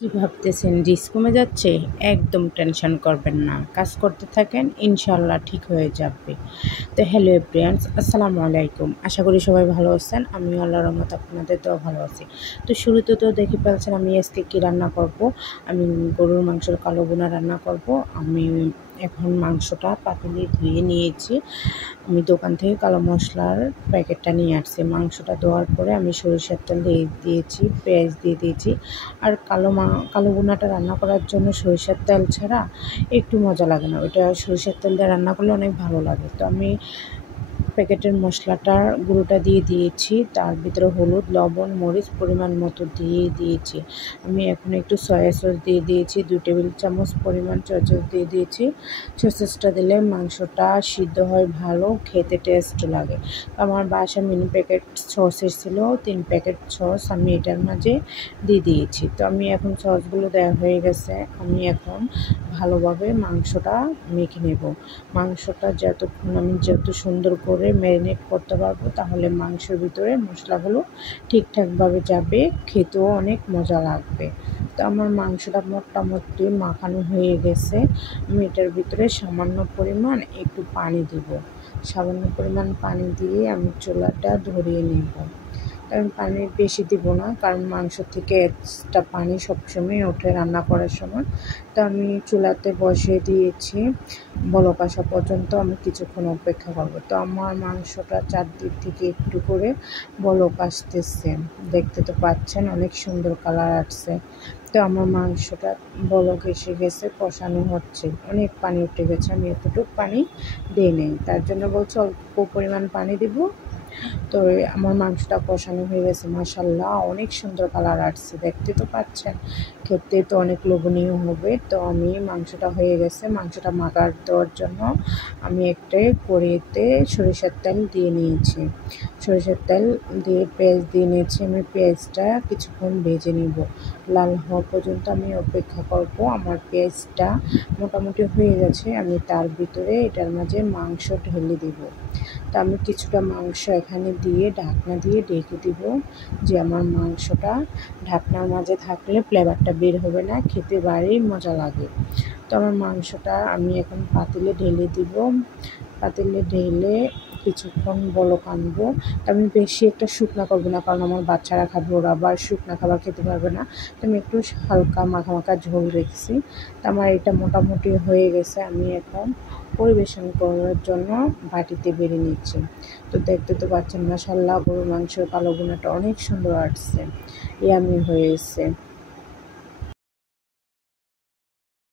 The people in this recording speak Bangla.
কি ভাবতেছেন রিস্ক কমে যাচ্ছে? একদম টেনশন করবেন না। কাজ করতে থাকেন, ইনশাআল্লাহ ঠিক হয়ে যাবে। তো হ্যালো এভরিওয়ান, আসসালামু আলাইকুম। আশা করি সবাই ভালো আছেন। আমিও আল্লাহর রহমতে আপনাদের দোয়া ভালো আছি। তো শুরুতে তো দেখে ফেলছেন আমি আজকে কী রান্না করব। আমি গরুর মাংসের কালো বোনা রান্না করব। আমি এখন মাংসটা পাতিলে ধুয়ে নিয়েছি। আমি দোকান থেকে কালো মশলার প্যাকেটটা নিয়ে আসছি। মাংসটা ধোয়ার পরে আমি সরিষার তেল দিয়ে দিয়েছি, পেঁয়াজ দিয়ে দিয়েছি। আর কালো ভুনাটা রান্না করার জন্য সরিষার তেল ছাড়া একটু মজা লাগে না। ওইটা সরিষার তেল দিয়ে রান্না করলে অনেক ভালো লাগে। তো আমি প্যাকেটের মশলাটার গুঁড়োটা দিয়ে দিয়েছি, তার ভিতরে হলুদ, লবণ, মরিচ পরিমাণ মতো দিয়ে দিয়েছি। আমি এখন একটু সয়া সস দিয়ে দিয়েছি, 2 টেবিল চামচ পরিমাণ সয়া সস দিয়ে দিয়েছি। সয়া সসটা দিলে মাংসটা সিদ্ধ হয় ভালো, খেতে টেস্ট লাগে। আমার বাসায় মিনি প্যাকেট সস এসেছিল, 3 প্যাকেট সস আমি এটার মাঝে দিয়ে দিয়েছি। তো আমি এখন সসগুলো দেওয়া হয়ে গেছে, আমি এখন ভালোভাবে মাংসটা মেখে নেব। মাংসটা যত সুন্দর করে ম্যারিনেট করতে পারবো, তাহলে মাংসের ভিতরে মশলাগুলো ঠিকঠাকভাবে যাবে, খেতেও অনেক মজা লাগবে। তো আমার মাংসটা মোটামুটি মাখানো হয়ে গেছে। আমি এটার ভিতরে সামান্য পরিমাণ একটু পানি দেব। সামান্য পরিমাণ পানি দিয়ে আমি চুলাটা ধরিয়ে নেব। আমি পানি বেশি দিব না, কারণ মাংস থেকে এক্সট্রা পানি সবসময় ওঠে রান্না করার সময়। তো আমি চুলাতে বসিয়ে দিয়েছি, বলক আসা পর্যন্ত আমি কিছুক্ষণ অপেক্ষা করব। তো আমার মাংসটা চারদিক থেকে একটু করে বলক আসতেছে, দেখতে তো পাচ্ছেন অনেক সুন্দর কালার আসছে। তো আমার মাংসটা বলক এসে গেছে, কষানো হচ্ছে, অনেক পানি উঠে গেছে। আমি এতটুকু পানি দিই নেই, তার জন্য বলছি অল্প পরিমাণ পানি দিব। তো আমার মাংসটা কষানো হয়ে গেছে, মাশাআল্লাহ অনেক সুন্দর কালার আসছে, দেখতে তো পাচ্ছেন। খেতে তো অনেক লোভনীয় হবে। তো আমি মাংসটা হয়ে গেছে, মাংসটা মাখার দেওয়ার জন্য আমি একটা কড়াইতে সরিষার তেল দিয়ে নিয়েছি। সরিষার তেল দিয়ে পেঁয়াজ দিয়ে নিয়েছি। আমি পেঁয়াজটা কিছুক্ষণ ভেজে নিব, লাল হওয়া পর্যন্ত আমি অপেক্ষা করব। আমার পেঁয়াজটা মোটামুটি হয়ে গেছে, আমি তার ভিতরে এটার মাঝে মাংস ঢেলে দিব। তো আমি কিছুটা মাংস এখানে দিয়ে ঢাকনা দিয়ে ঢেকে দিব, যে আমার মাংসটা ঢাকনার মাঝে থাকলে ফ্লেভারটা বের হবে না, খেতে ভারী মজা লাগে। তো আমার মাংসটা আমি এখন পাতিলে ঢেলে দিব। পাতিলে ঢেলে কিছুক্ষণ বলক আনবো। তো আমি বেশি একটা শুকনা করবো না, কারণ আমার বাচ্চারা খাবে, ওরা আবার শুকনা খাবার খেতে পারবে না। তো আমি একটু হালকা মাখা মাখা ঝোল রেখেছি। তো আমার এটা মোটামুটি হয়ে গেছে, আমি এখন পরিবেশন করার জন্য বাটিতে বেড়ে নিচ্ছি। তো দেখতে তো পাচ্ছেন মাশাআল্লাহ গরুর মাংসের কালো ভুনাটা অনেক সুন্দর আসছে, ইয়ামি হয়েছে।